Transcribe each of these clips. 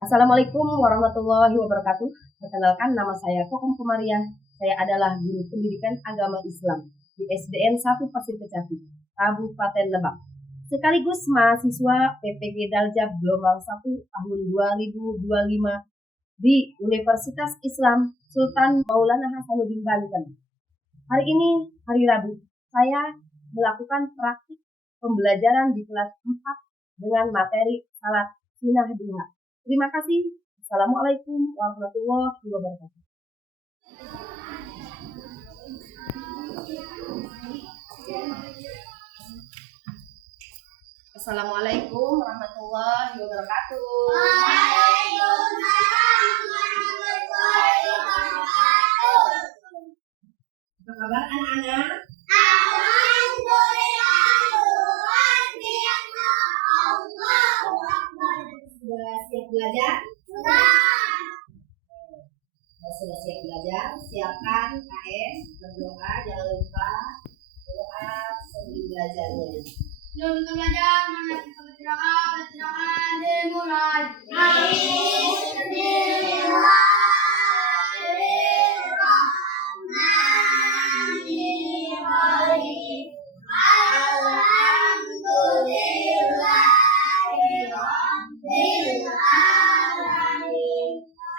Assalamualaikum warahmatullahi wabarakatuh. Perkenalkan, nama saya Kokom Komariah. Saya adalah guru pendidikan agama Islam di SDN 1 Pasir Kecapi, Kabupaten Lebak. Sekaligus mahasiswa PPG Daljab Gelombang 1 tahun 2025 di Universitas Islam Sultan Maulana Hasanuddin Banten. Hari ini, hari Rabu, saya melakukan praktik pembelajaran di kelas 4 dengan materi salat sunnah duha. Terima kasih. Assalamualaikum warahmatullahi wabarakatuh. Assalamualaikum warahmatullahi wabarakatuh. Waalaikumsalam warahmatullahi wabarakatuh. Apa kabar anak-anak? Alhamdulillah, luar biasa. Allahu Akbar. Sudah siap belajar? Sudah siap belajar? Siapkan KS, berdoa, jangan lupa doa sebelum belajarnya. Sebelum kita belajar, mari kita berdoa dimulai. Bismillahirrahmanirrahim. Alhamdulillahirabbil alamin.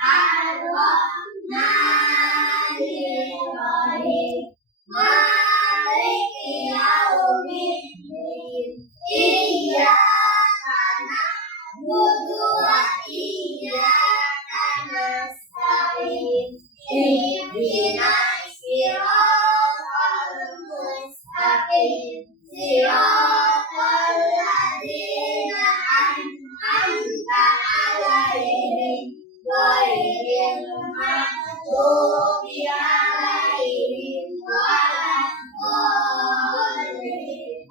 Ar-Rahmanirrahim. Maliki yaumiddin. Iyyaka na'budu wa iyyaka nasta'in. Ihdinas siratal mustaqim. Siratal ladzina an'amta 'alaihim ghairil maghdubi 'alaihim waladdallin.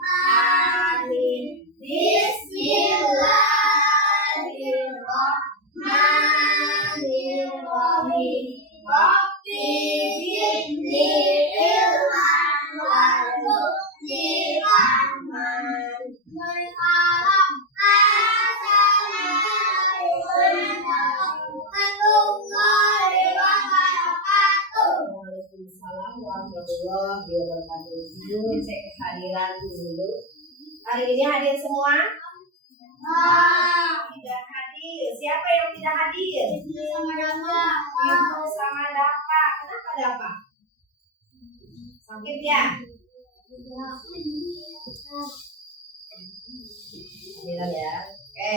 Amin. Bismillahirrahmanirrahim. Rabbi zidni ilman warzuqni rahman. Waalaikumsalam. Assalamualaikum warahmatullahi wabarakatuh. Waalaikumsalam warahmatullahi wabarakatuh. Izin cek kehadiran dulu. Hari ini hadir semua? Tidak hadir. Siapa yang tidak hadir? Sama Dapa. Ibu sama Dapa. Kenapa Dapa? Sakit ya? Hadiran ya. Oke.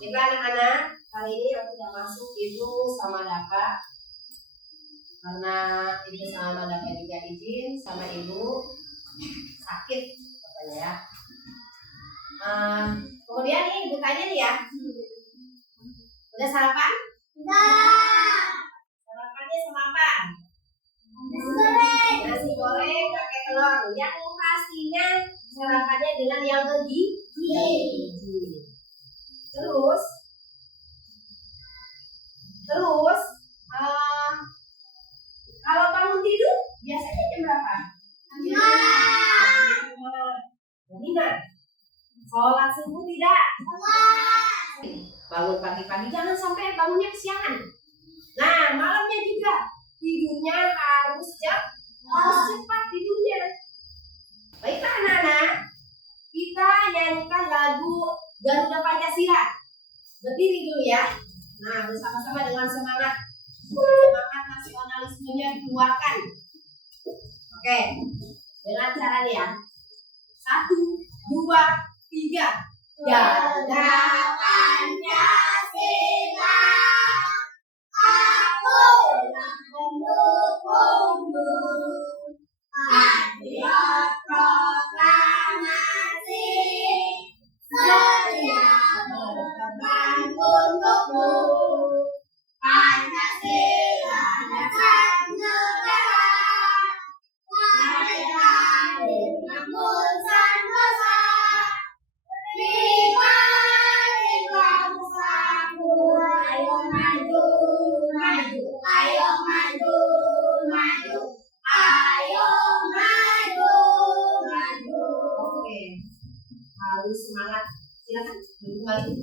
Kita anak-anak, hari ini yang tidak masuk Ibu sama Dapa. Karena Ibu sama Dapa juga izin sama Ibu sakit katanya ya. Kemudian nih Ibu tanya nih ya. Udah sarapan? Sarapannya sama apa? Nasi goreng pakai telur. Yang pastinya sarapannya dengan yang bergizi. Terus kalau bangun tidur biasanya jam berapa? Jam 5. Sholat subuh tidak? Bangun pagi-pagi jangan sampai bangunnya kesiangan. Nah, malamnya juga tidurnya harus cepat tidurnya. Baiklah anak-anak, kita nyanyikan lagu Garuda Pancasila. Berdiri dulu ya. Nah, bersama-sama dengan semangat nasionalismenya dikeluarkan. Oke, dengan caranya ya. 1, 2, 3. Garuda Pancasila, akulah pendukungmu. Patriot proklamasi, setia berkorban untukmu. Pancasila dasar negara, lahir makmur santosa. Lima bangsaku, ayo maju, maju, ayo maju, maju, ayo maju, maju. Oke, harus semangat. Silakan kembali.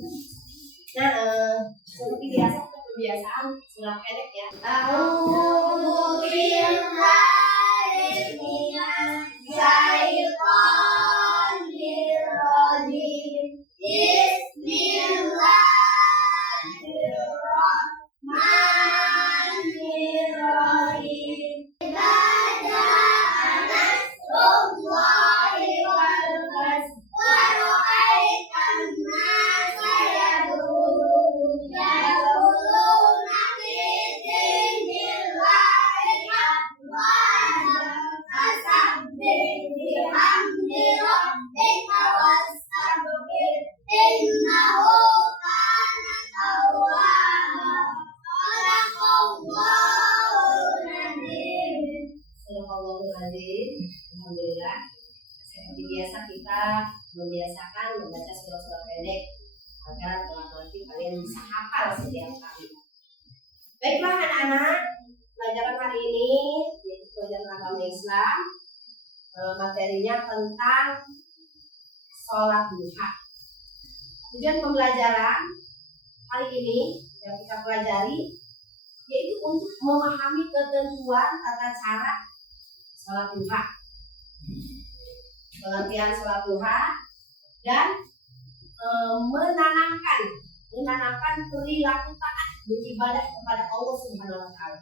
Seperti biasa kebiasaan surat pendek ya. A'udzu billahi minasy syaithanir rajim. Bismillahirrahmanirrahim. Idza jaa nasrullahi wal fath wa ra'aitan nasa yadkhuluna fi dinillahi afwaja fasabbih bihamdi rabbika wastaghfir innahu kana tawwaba. Sadaqallahul azim. Sadaqallahul azim. Alhamdulillah. Seperti biasa kita membiasakan membaca surat-surat pendek agar nanti kalian bisa hafal setiap kali. Baiklah anak-anak, pelajaran hari ini yaitu pelajaran agama Islam. Materinya tentang sholat duha. Tujuan pembelajaran hari ini yang kita pelajari yaitu untuk memahami ketentuan tata cara sholat duha, pengertian sholat duha, dan menanamkan perilaku taat beribadah kepada Allah Subhanahu wa Ta'ala,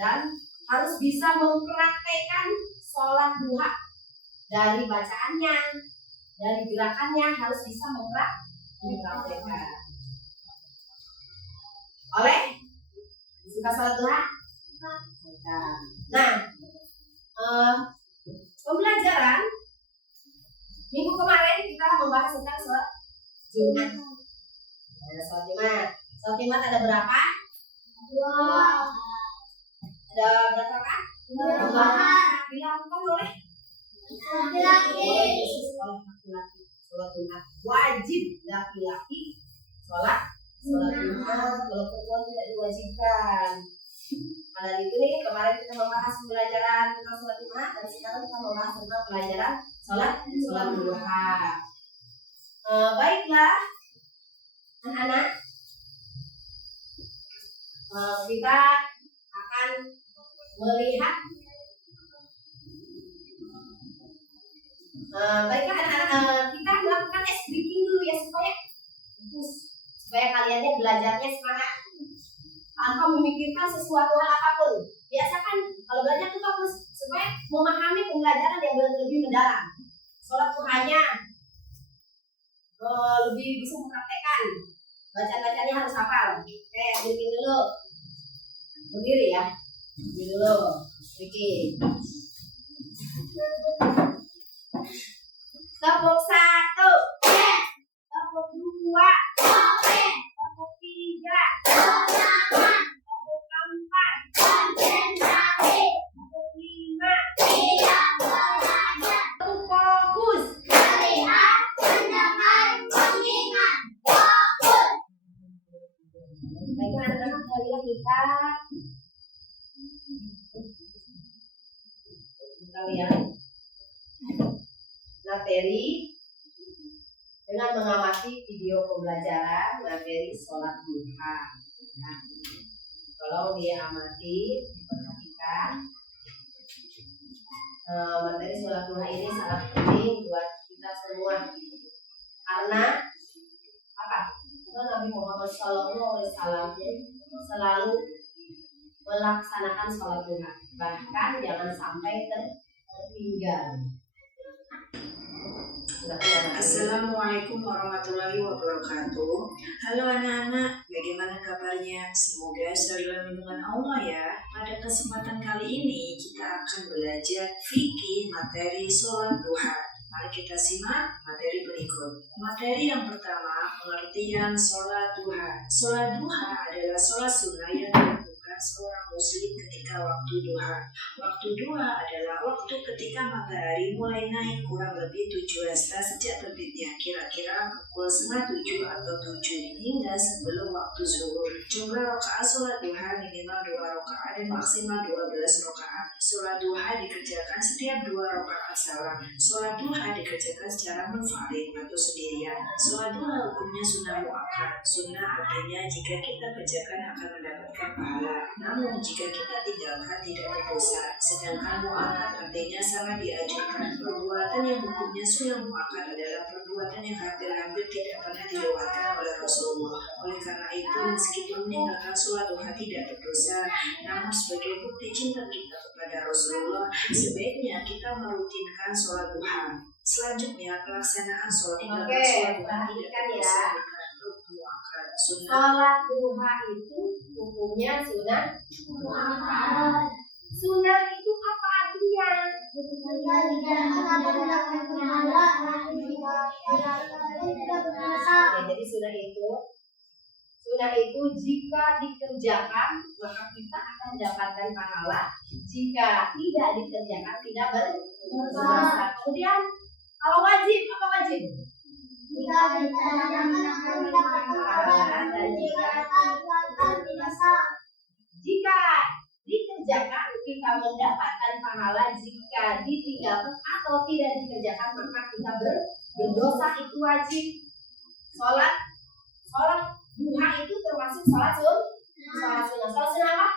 dan harus bisa mempraktekkan sholat duha dari bacaannya, dari gerakannya, harus bisa mempraktekkan. Oleh suka sholat duha? Nah, pembelajaran minggu kemarin kita membahas tentang sholat Jumat. Sholat Jumat. Sholat Jumat ada berapa? Dua. Ada berapa kan? Dua. Dilakukan oleh Laki-laki. Oleh laki-laki. Sholat Jumat wajib laki-laki. Sholat Jumat kalau perempuan tidak diwajibkan. Pada itu nih kemarin kita membahas pembelajaran tentang sholat Jumat, dan sekarang kita membahas tentang pelajaran sholat duha. Baiklah anak-anak, kita akan melihat. Baiklah anak-anak, kita melakukan tes breaking dulu ya supaya kaliannya belajarnya semangat tanpa memikirkan sesuatu hal apapun. Biasakan kalau belajar itu fokus supaya memahami pembelajaran yang lebih mendalam. Sholat duhanya lebih bisa mempraktekkan. Bacaan-bacanya harus hafal. Bikin dulu. Berdiri ya. Berdiri dulu. Bikin. Tepuk 1. Tepuk 2. Tepuk 3. Tepuk 4. Tepuk 5. Tepuk fokus. Melihat, mendengar, mengingat. Fokus. Baiklah anak-anak, marilah kita lihat materi dengan mengamati video pembelajaran materi sholat duha. Nah, tolong diamati, diperhatikan. Materi sholat duha ini sangat penting buat kita semua, karena apa? Karena Nabi Muhammad SAW selalu melaksanakan sholat duha, bahkan jangan sampai tertinggal. Assalamualaikum warahmatullahi wabarakatuh. Halo anak-anak, bagaimana kabarnya? Semoga selalu dalam lindungan Allah ya. Pada kesempatan kali ini kita akan belajar fikih materi sholat duha. Mari kita simak materi berikut. Materi yang pertama, pengertian sholat duha. Sholat duha adalah sholat sunnah yang dilakukan seorang muslim ketika waktu duha. Waktu duha adalah waktu ketika matahari mulai naik kurang lebih 7 hasta sejak terbitnya, kira-kira pukul 6:30 atau 7 hingga sebelum waktu zuhur. Jumlah rakaat sholat duha minimal 2 rakaat dan maksimal 12 rakaat. Sholat duha dikerjakan setiap 2 rakaat salam. Sholat duha dikerjakan secara munfarid atau sendirian. Sholat duha hukumnya sunnah muakkad. Sunnah artinya jika kita kerjakan akan mendapatkan pahala, namun jika kita tinggalkan tidak berdosa. Sedangkan muakkad artinya sangat dianjurkan. Perbuatan yang hukumnya sunnah muakkad adalah perbuatan yang hampir-hampir tidak pernah dilewatkan oleh Rasulullah. Oleh karena itu, meskipun meninggalkan sholat duha tidak berdosa, namun sebagai bukti cinta kita kepada Rasulullah, sebaiknya kita merutinkan sholat duha. Selanjutnya, pelaksanaan sholat duha tidak berdosa. Sholat duha itu hukumnya sunnah muakkad. Sunnah itu apa artinya? Jadi sunnah itu jika dikerjakan maka kita akan mendapatkan pahala. Jika tidak dikerjakan tidak berdosa. Kemudian kalau wajib, apa wajib? Jika dikerjakan kita mendapatkan pahala, jika ditinggalkan atau tidak dikerjakan maka kita berdosa. Itu wajib. Sholat duha itu termasuk sholat sunnah. Sholat sunnah apa?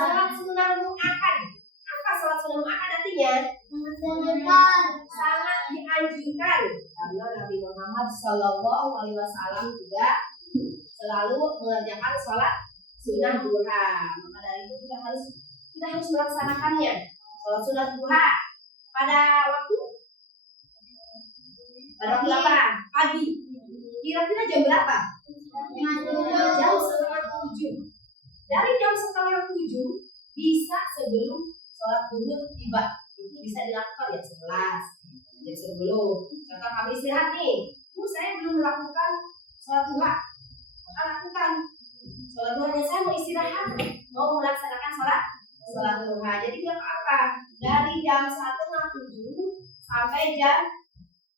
Sholat sunnah muakkad. Apa sholat sunnah muakkad artinya? Sangat dianjurkan, karena Nabi Muhammad SAW juga selalu mengerjakan sholat sunnah duha. Maka dari itu kita harus melaksanakannya. Sholat sunnah duha pada waktu apa? Pagi. Kira-kira jam berapa? Jam 6:30. Dari jam 6:30 bisa sebelum sholat duhur tiba. Itu bisa dilakukan jam 11, jam 10. Contoh kami istirahat nih, saya belum melakukan sholat duha, maka lakukan sholat duhanya. Saya mau istirahat, mau melaksanakan sholat duha. Jadi nggak apa-apa. Dari jam 6:30 sampai jam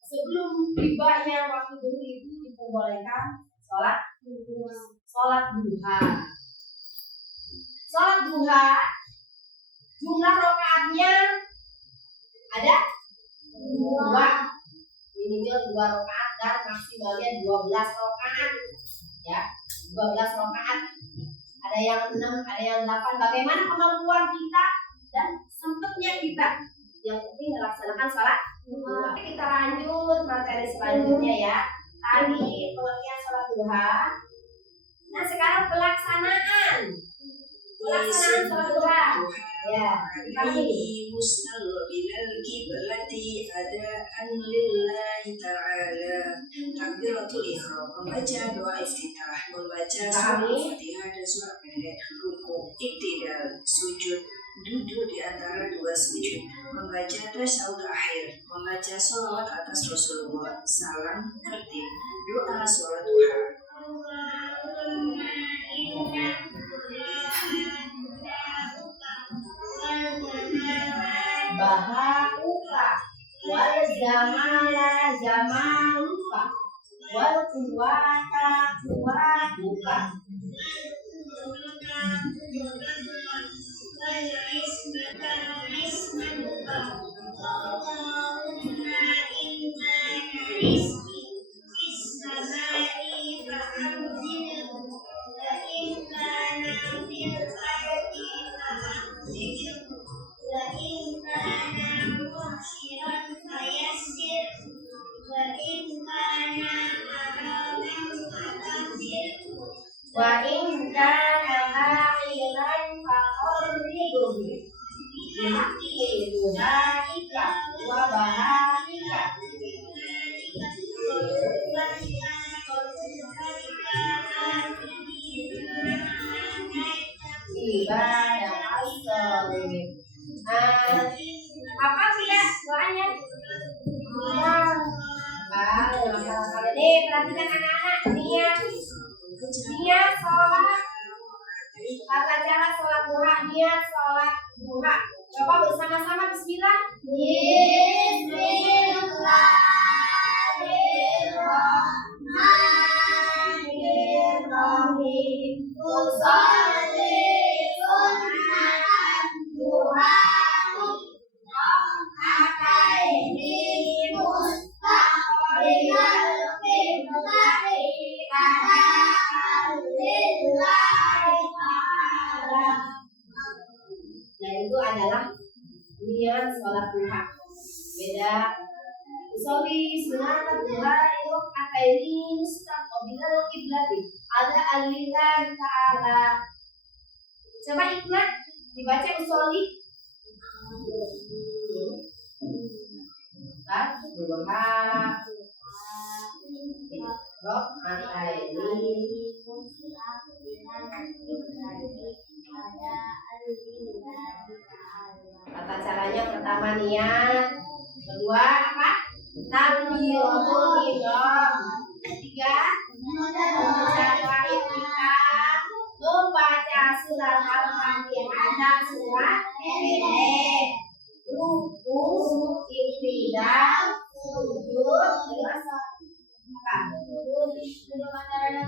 sebelum tibanya waktu duhur itu diperbolehkan sholat duha. Sholat duha jumlah rakaatnya ada 2, minimal 2 rakaat dan maksimalnya 12 rakaat. Ya, 12 rakaat. Ada yang 6, ada yang 8. Bagaimana kemampuan kita dan sempatnya kita. Yang penting melaksanakan sholat duha. Kita lanjut materi selanjutnya ya. Tadi pengertian sholat duha. Nah sekarang pelaksanaan sholat duha. Ya, kami mustalbilal kiblati adaan lillahi ta'ala. Takbiratul ihram, membaca doa iftitah, membaca surah Fatihah dan surah pendek, rukuk, iktidal, sujud, duduk di antara 2 sujud, membaca tasyahud akhir, membaca sholawat atas Rasulullah, salam, tertib, doa sholat duha. Baharuka wal zamala zamaluka wal kuwata kuwatuka. Wa in kana ma'ilan faqarribuhu bihaqi duhaika wa bahaika. Ibadah as-shalihin. Apa tidak doanya? Nih perhatikan anak-anak, niat sholat Tata cara sholat duha, niat sholat duha. Coba bersama-sama bismillah. Bismillahirrahmanirrahim. Usolli sunnatan duha rakaataini mustaqbilal qiblati lillahi ta'ala. Nah itu adalah niat sholat duha. Beda usolli sunatan duha itu rakaataini mustaqbilal qiblati ada alillahi ta'ala. Coba ikut dibaca usolli duha rakaataini. Tata caranya pertama niat, kedua apa? Takbiratul ihram, ketiga membaca iktikaf, membaca surat Al-Fatihah dan surat Pendek, ruku, iktidal, sujud, terus apa?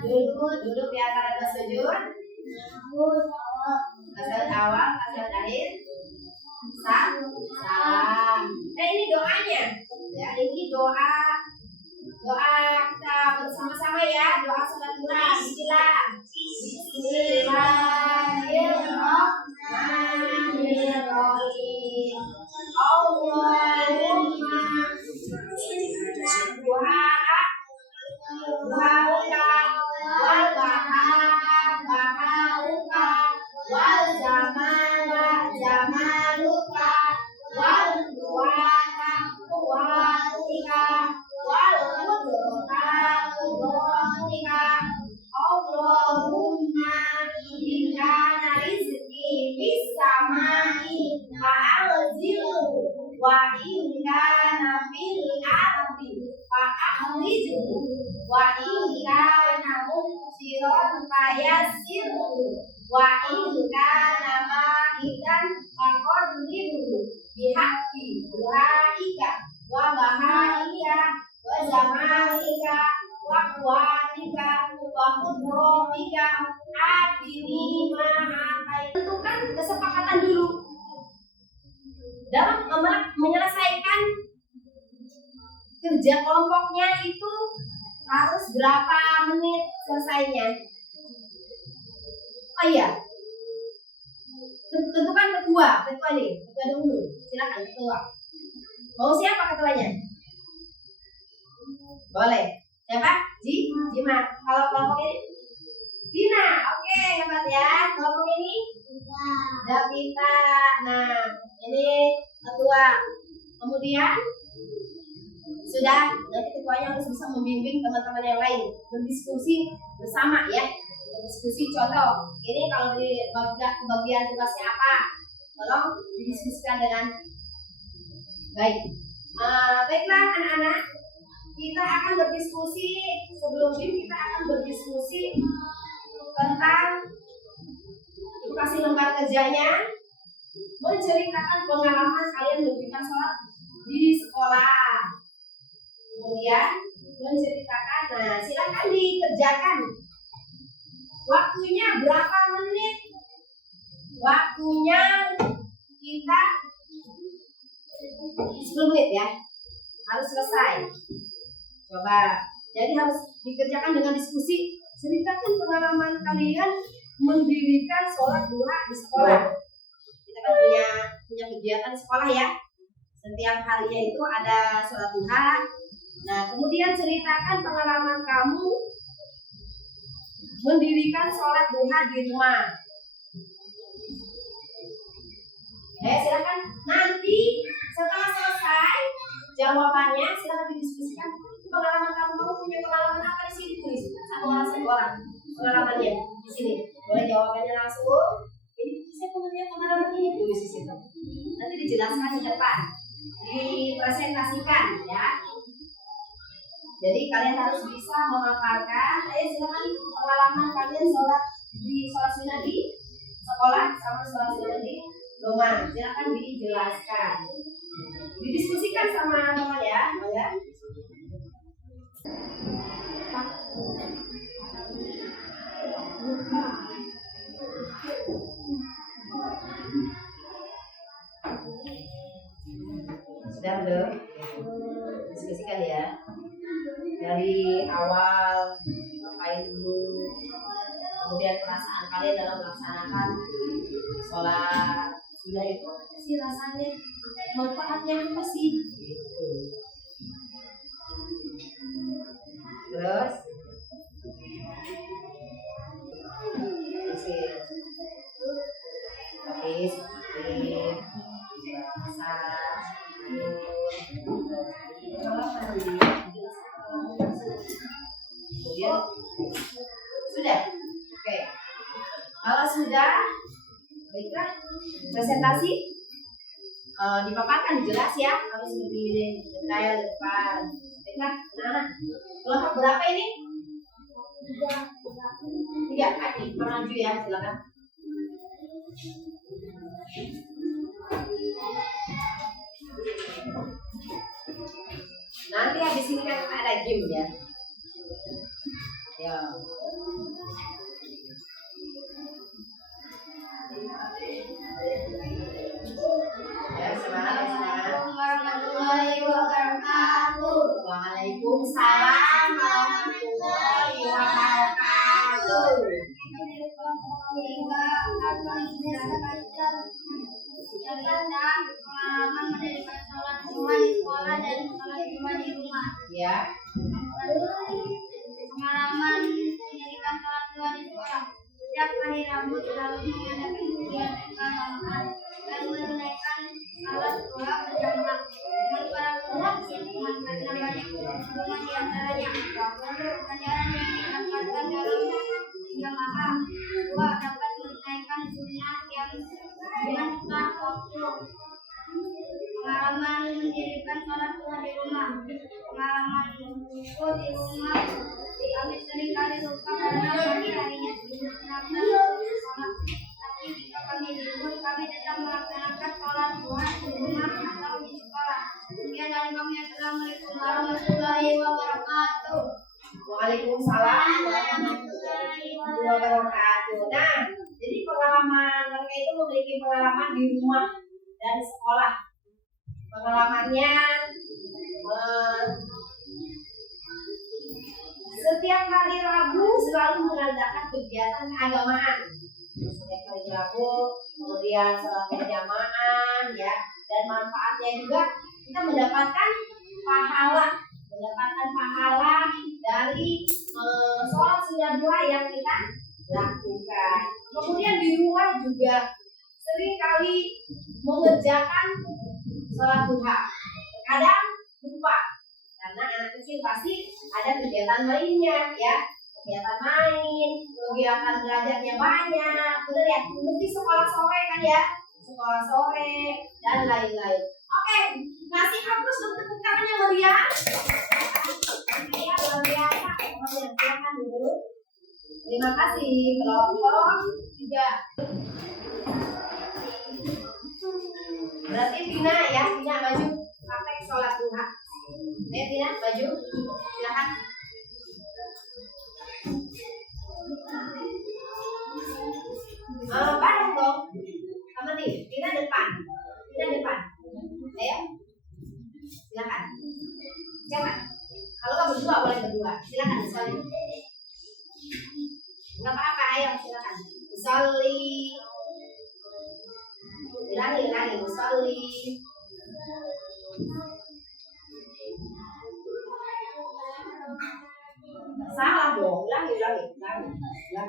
Duduk di antara dua sujud, tasawuf awal, tasawuf akhir, salam. Nah ini doanya, ya ini doa kita bersama-sama ya, doa sholat duha. Bismillahirrahmanirrahim. Allahumma duhauka wal bahauka wal zamaluka wal quwwata quwwatika wal qudratika Allahumma bikana rizki bis samai fa'alzilu wa inkana fil ardi fa'ahlizu wa inkana mubsiron fayassiru wa inkana ma'idan faqarribu bihaqqi duhaika wa bahaika wa zamalika wa quwwatika wa qudratika atini ma'atai. Tentukan kesepakatan dulu dalam menyelesaikan kerja kelompoknya itu harus berapa menit selesainya. Oh iya, tentukan ketua nih, ketua dulu. Silakan ketua. Mau siapa ketuanya? Boleh. Siapa? Jima. Kalau kelompok ini? Dina. Oke, hebat ya. Kelompok ini? Davita. Nah, ini ketua. Kemudian sudah, nanti ketuanya harus bisa membimbing teman-teman yang lain berdiskusi bersama ya. Diskusi contoh. Ini kalau di bagian tugasnya apa? Tolong didiskusikan dengan baik. Baiklah anak-anak, kita akan berdiskusi sebelum ini kita akan berdiskusi tentang edukasi lembar kerjanya, menceritakan pengalaman kalian mendirikan sholat di sekolah. Kemudian menceritakan, nah silakan dikerjakan. Waktunya berapa menit? Waktunya kita 10 menit ya. Harus selesai. Coba. Jadi harus dikerjakan dengan diskusi. Ceritakan pengalaman kalian mendirikan sholat duha di sekolah. Kita kan punya kegiatan di sekolah ya. Setiap harinya itu ada sholat duha. Nah, kemudian ceritakan pengalaman kamu mendirikan sholat duha di rumah. Silakan nanti setelah selesai jawabannya silakan didiskusikan. Pengalaman kamu punya pengalaman apa di sini, tulis satu orang pengalamannya di sini. Boleh jawabannya langsung. Ini saya punya pengalaman ini, tulis di situ. Nanti dijelaskan di depan, dipresentasikan ya. Jadi kalian harus bisa memaparkan. Silakan pengalaman kalian sholat sunnah di sekolah sama sholat sunat di rumah? Silakan dijelaskan. Didiskusikan sama teman ya, ya. Sudah belum? Diskusikan ya. Dari awal ngapain dulu, kemudian perasaan kalian dalam melaksanakan sholat sudah itu apa sih rasanya, manfaatnya apa sih? Terus kemudian sudah, oke. Kalau sudah, baiklah, presentasi dipaparkan jelas ya, harus lebih detail depan. Baiklah, nah, kelompok berapa ini? 3. Aki, maju ya, silakan. Nanti habis ini kan ada game ya. Ya. Ya, semangat ya, semangat. Warahmatullahi wabarakatuh. Waalaikumsalam warahmatullahi wabarakatuh. Hingga akan dan pengalaman mendirikan sholat Jumat di sekolah dan sholat Jumat di rumah. Ya. Pengalaman mendirikan sholat Jumat di sekolah. Setiap hari Rabu selalu mengadakan kegiatan keagamaan dan menunaikan sholat duha berjamaah dengan para ulama karena banyak keuntungan di antaranya. Pelajaran yang didapatkan dalam jamaah. 2. Dapat menunaikan sunnah yang dengan tepat waktu. Pengalaman mendirikan sholat duha di rumah. Pengalaman itu di rumah kami sering kali lupa karena pagi harinya melaksanakan sholat. Tapi jika kami libur, kami tetap melaksanakan sholat duha di rumah atau di sekolah. Sekian dari kami. Assalamualaikum warahmatullahi wabarakatuh. Waalaikumsalam warahmatullahi wabarakatuh. Nah, jadi pengalaman mereka itu memiliki pengalaman di rumah dan sekolah. Pengalamannya setiap hari Rabu selalu mengadakan kegiatan keagamaan. Setiap hari Rabu, kemudian sholat berjamaah, ya, dan manfaatnya juga kita mendapatkan pahala dari sholat sunat duha yang kita lakukan. Kemudian di rumah juga sering kali mengerjakan sholat duha. Kadang lupa karena anak kecil pasti ada kegiatan lainnya ya, kegiatan main, kegiatan belajarnya banyak, benar ya? Mesti sekolah sore kan ya, sekolah sore dan lain-lain. Oke, ngasih hapus untuk tepuk tangannya meriah. Ya, luar biasa. Silakan dulu. Terima kasih kelompok 3. Berarti Tina ya, Tina maju praktek sholat duha. Tina maju, silakan. Bareng dong, sama nih. Tina depan. Ayo, silakan. Siapa? Kalau nggak berdua boleh berdua. Silakan misalnya. Nggak apa-apa, ayo silakan. Usolli. Ulangi, usolli. Salah dong, ulangi.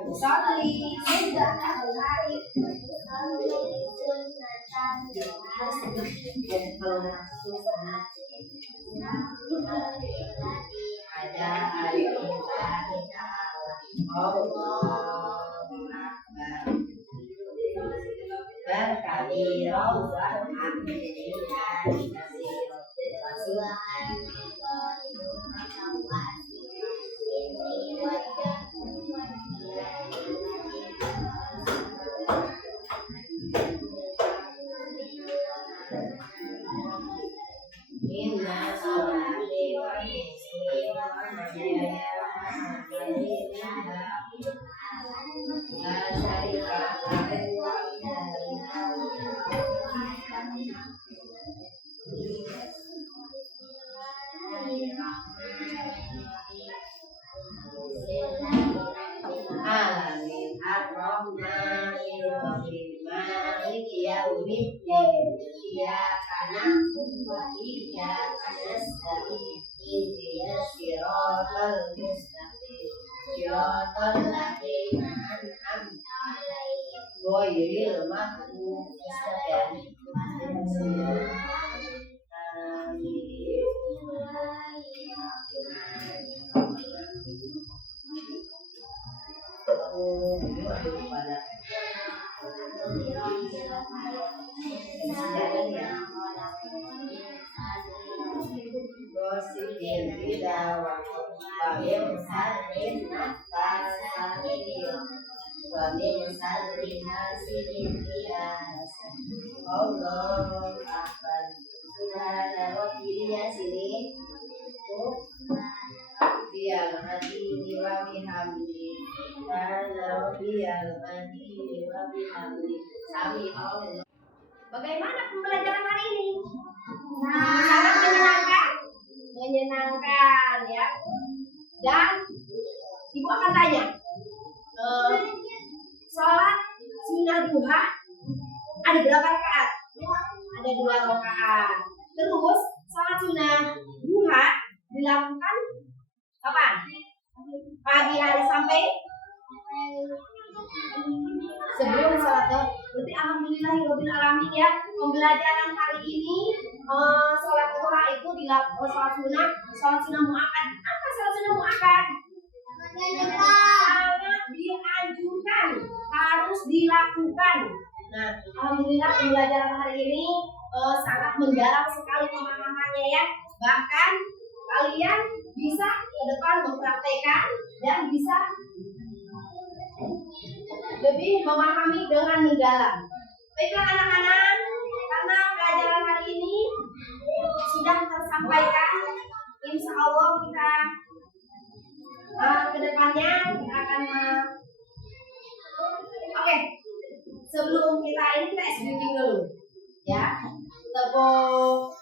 Usolli. Sudah, ulangi. mustaqim siratal ladzina an'amta 'alaihim ghairil maghdubi 'alaihim. Gosipin bidawa Wamil salin nafasahil Wamil salin hasilin biasa Allahu Akbar Subhana Rabbil Yasiri Biyal Adini wa bihamdi Subhana Rabbiyal Adini wa bihamdi Sami Allah. Bagaimana pembelajaran hari ini? Sangat menyenangkan? Menyenangkan ya. Dan ibu akan tanya, sholat sunnah duha ada berapa rakaat? Ada 2 rakaat. Terus sholat sunnah duha dilakukan kapan? Pagi hari sampai sebelum sholat duha. Berarti alhamdulillahirabbil alamin ya. Pembelajaran hari ini sholat duha itu dilakukan sholat sunnah muakkad. Apa sholat sunnah muakkad? Sangat dianjurkan, harus dilakukan. Nah, alhamdulillah pembelajaran hari ini sangat mendalam sekali pemahamannya ya. Bahkan kalian bisa ke depan mempraktekkan dan bisa lebih memahami dengan mendalam. Baiklah anak-anak, karena pelajaran hari ini sudah tersampaikan, insya Allah kita ke depannya kita akan oke. Sebelum kita dulu ya. Tepuk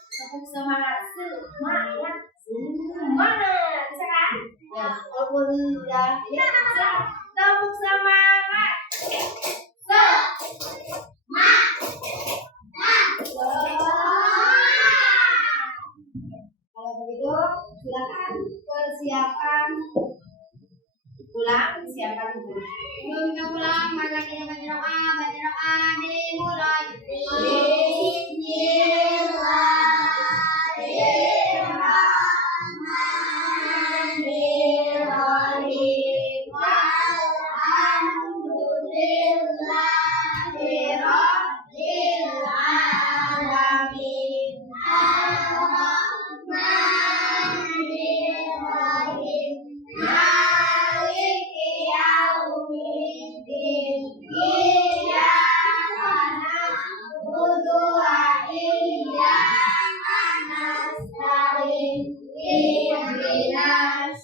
semangat semangat bisa kan? Ya, walaupun ya tepuk semangat. Kalau begitu silakan persiapan pulang, siapkan buku. Sebelum kita pulang, mari kita baca doa dimulai. Bismillahirrahmanirrahim. Alhamdulillahirabbil alamin. Ar-Rahmanirrahim. Maliki yaumiddin. Iyyaka na'budu wa iyyaka nasta'in. Ihdinas